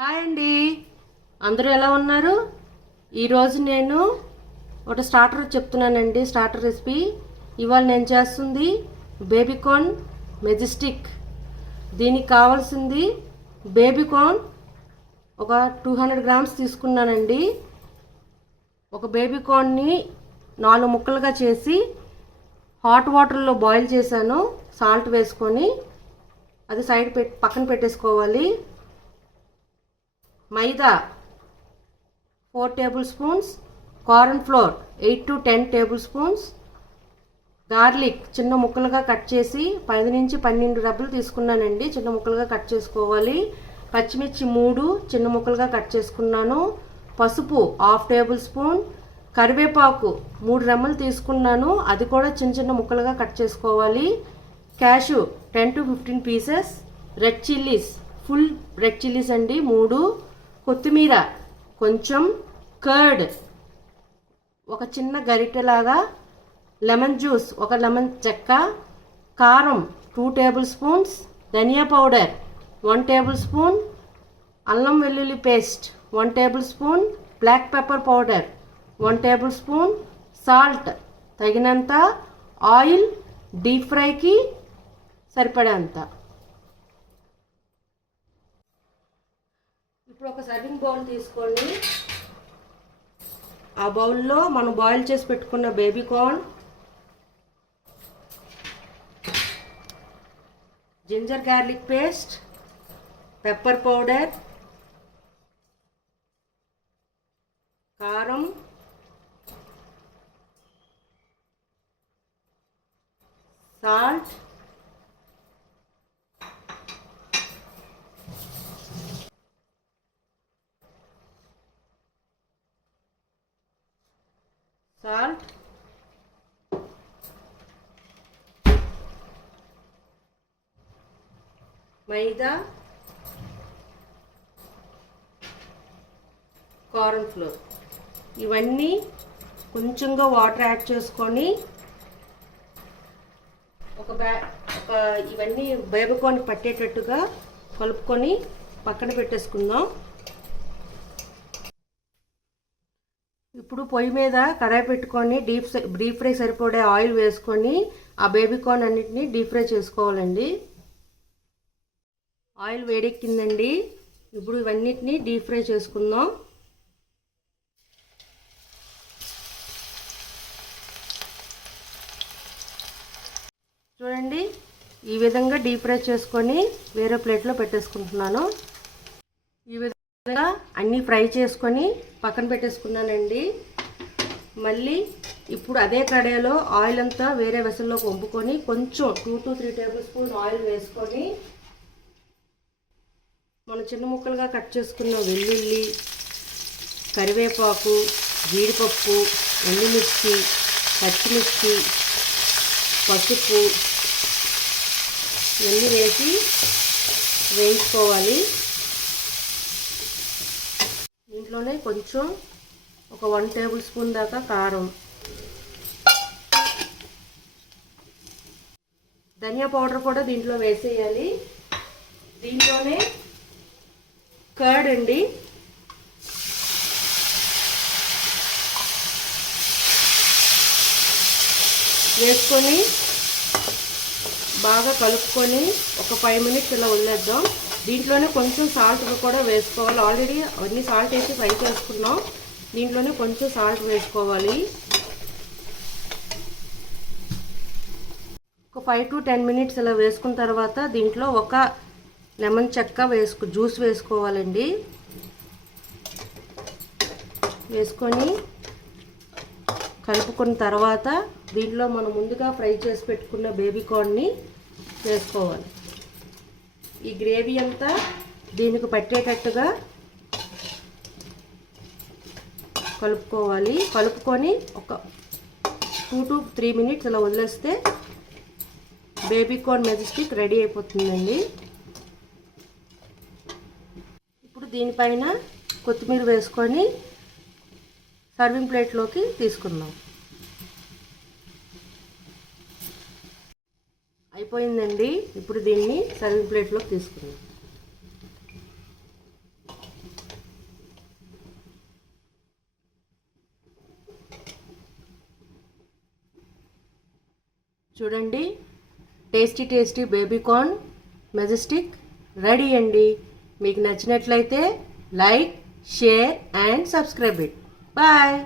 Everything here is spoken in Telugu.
హాయ్ అండి, అందరూ ఎలా ఉన్నారు? ఈరోజు నేను ఒక స్టార్టర్ చెప్తున్నానండి. స్టార్టర్ రెసిపీ ఇవాళ నేను చేస్తుంది బేబీకార్న్ మెజెస్టిక్. దీనికి కావాల్సింది బేబీకార్న్ ఒక 200 గ్రామ్స్ తీసుకున్నానండి. ఒక బేబీకార్న్ని 4 ముక్కలుగా చేసి హాట్ వాటర్లో బాయిల్ చేశాను. సాల్ట్ వేసుకొని అది పక్కన పెట్టేసుకోవాలి. మైదా 4 table spoons, corn flour 8 to 10 table spoons, garlic చిన్న ముక్కలుగా కట్ చేసి 10 నుంచి 12 రెబ్బలు తీసుకున్నానండి. చిన్న ముక్కలుగా కట్ చేసుకోవాలి. పచ్చిమిర్చి 3 చిన్న ముక్కలుగా కట్ చేసుకున్నాను. పసుపు 1/2 టేబుల్ స్పూన్, కరివేపాకు 3 రెమ్మలు తీసుకున్నాను, అది కూడా చిన్న చిన్న ముక్కలుగా కట్ చేసుకోవాలి. Cashew 10 to 15 pieces, red chillies full red chillies అండి 3, కొత్తిమీర కొంచెం, కర్డ్ ఒక చిన్న గరిటెలాగా, లెమన్ జ్యూస్ ఒక లెమన్ చెక్క, కారం 2 టేబుల్ స్పూన్స్, ధనియా పౌడర్ 1 టేబుల్ స్పూన్, అల్లం వెల్లుల్లి paste 1 table spoon, black pepper powder 1 table spoon, salt తగినంత, ఆయిల్ డీప్ ఫ్రైకి సరిపడేంత. ఇప్పుడు ఒక సర్వింగ్ బౌల్ తీసుకోండి. ఆ బౌల్లో మనం బాయిల్ చేసి పెట్టుకున్న baby corn, ginger garlic paste, pepper powder, కారం, సాల్ట్, మైదా, కార్న్ ఫ్లోర్, ఇవన్నీ కొంచెంగా వాటర్ యాడ్ చేసుకొని ఇవన్నీ బేబీకార్న్ పట్టేటట్టుగా కలుపుకొని పక్కన పెట్టేసుకుందాం. ఇప్పుడు పొయ్యి మీద కడాయి పెట్టుకొని డీప్ ఫ్రై సరిపడే ఆయిల్ వేసుకొని ఆ బేబీకార్న్ అన్నిటిని డీప్ ఫ్రై చేసుకోవాలండి. ఆయిల్ వేడెక్కిందండి. ఇప్పుడు ఇవన్నిటిని డీప్ ఫ్రై చేసుకుందాం. చూడండి, ఈ విధంగా డీప్ ఫ్రై చేసుకొని వేరే ప్లేట్లో పెట్టేసుకుంటున్నాను. ఈ విధంగా అన్నీ ఫ్రై చేసుకొని పక్కన పెట్టేసుకున్నానండి. మళ్ళీ ఇప్పుడు అదే కడాయిలో ఆయిల్ అంతా వేరే వెసల్లోకి వంపుకొని కొంచెం 2 to 3 టేబుల్ స్పూన్ ఆయిల్ వేసుకొని మనం చిన్న ముక్కలుగా కట్ చేసుకున్న వెల్లుల్లి, కరివేపాకు, జీడిపప్పు, ఎండుమిర్చి, పచ్చిమిర్చి, పసుపు ఇవన్నీ వేసి వేయించుకోవాలి. దీంట్లోనే కొంచెం ఒక 1 టేబుల్ స్పూన్ దాకా కారం, ధనియా పౌడర్ కూడా దీంట్లో వేసేయాలి. దీంట్లోనే కర్డ్ అండి, వేసుకొని బాగా కలుపుకొని ఒక 5 మినిట్స్ ఇలా వదిలేద్దాం. దీంట్లోనే కొంచెం సాల్ట్ కూడా వేసుకోవాలి. ఆల్రెడీ అవన్నీ సాల్ట్ వేసి ఫ్రై చేసుకున్నాం. దీంట్లోనే కొంచెం సాల్ట్ వేసుకోవాలి. ఒక 5 to 10 మినిట్స్ ఇలా వేసుకున్న తర్వాత దీంట్లో ఒక లెమన్ చెక్క జ్యూస్ వేసుకోవాలండి. వేసుకొని కలుపుకున్న తర్వాత దీంట్లో మనం ముందుగా ఫ్రై చేసి పెట్టుకున్న బేబీకార్న్ని వేసుకోవాలి. ఈ గ్రేవీ అంతా దీనికి పట్టేటట్టుగా కలుపుకోవాలి. కలుపుకొని ఒక 2 to 3 మినిట్స్ ఇలా వదిలేస్తే బేబీకార్న్ మెజెస్టిక్ రెడీ అయిపోతుందండి. ఇప్పుడు దీనిపైన కొత్తిమీర వేసుకొని సర్వింగ్ ప్లేట్లోకి తీసుకుందాం. అయిపోయిందండి. ఇప్పుడు దీన్ని సర్వింగ్ ప్లేట్లోకి తీసుకుందాం. చూడండి, tasty tasty baby corn majestic ready అండి. మీకు నచ్చినట్లయితే like, share and subscribe it. Bye.